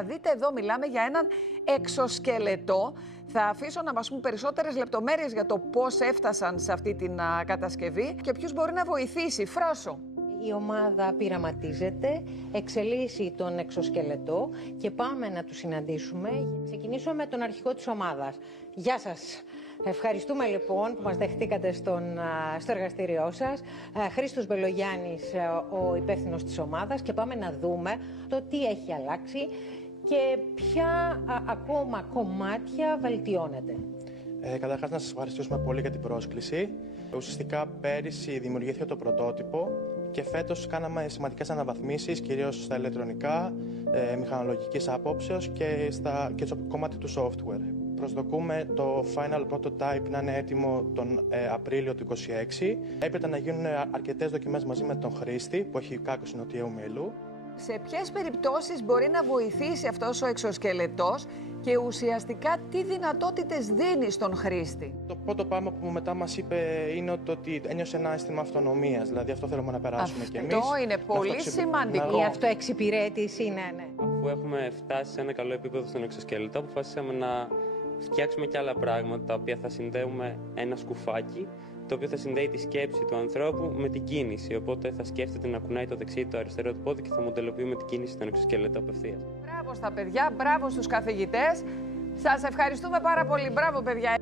Θα δείτε εδώ, μιλάμε για έναν εξωσκελετό. Θα αφήσω να μας πούν περισσότερες λεπτομέρειες για το πώς έφτασαν σε αυτή την κατασκευή και ποιος μπορεί να βοηθήσει. Φράσο. Η ομάδα πειραματίζεται, εξελίσσει τον εξωσκελετό και πάμε να τους συναντήσουμε. Ξεκινήσουμε με τον αρχηγό της ομάδας. Γεια σας. Ευχαριστούμε λοιπόν που μας δεχτήκατε στο εργαστήριό σας. Χρήστος Μπελογιάννης, ο υπεύθυνος της ομάδας, και πάμε να δούμε το τι έχει αλλάξει και ποια ακόμα κομμάτια βελτιώνεται. Καταρχάς να σας ευχαριστήσουμε πολύ για την πρόσκληση. Ουσιαστικά πέρυσι δημιουργήθηκε το πρωτότυπο και φέτος κάναμε σημαντικές αναβαθμίσεις, κυρίως στα ηλεκτρονικά, μηχανολογικής άποψεως και στο κομμάτι του software. Προσδοκούμε το final prototype να είναι έτοιμο τον Απρίλιο του 2026. Έπρεπε να γίνουν αρκετές δοκιμές μαζί με τον χρήστη που έχει κάκωση νοτιαίου μήλου. Σε ποιες περιπτώσεις μπορεί να βοηθήσει αυτός ο εξωσκελετός και ουσιαστικά τι δυνατότητες δίνει στον χρήστη? Το πρώτο πράγμα που μετά μας είπε είναι ότι ένιωσε ένα αίσθημα αυτονομίας, δηλαδή αυτό θέλουμε να περάσουμε κι εμείς. Αυτό είναι πολύ σημαντικό. Η αυτοεξυπηρέτηση είναι, ναι. Αφού έχουμε φτάσει σε ένα καλό επίπεδο στον εξωσκελετό, αποφασίσαμε να φτιάξουμε και άλλα πράγματα, τα οποία θα συνδέουμε ένα σκουφάκι, το οποίο θα συνδέει τη σκέψη του ανθρώπου με την κίνηση. Οπότε θα σκέφτεται να κουνάει το δεξί ή το αριστερό του πόδι και θα μοντελοποιούμε την κίνηση στον εξωσκελετό απευθείας. Μπράβο στα παιδιά, μπράβο στους καθηγητές. Σας ευχαριστούμε πάρα πολύ. Μπράβο, παιδιά.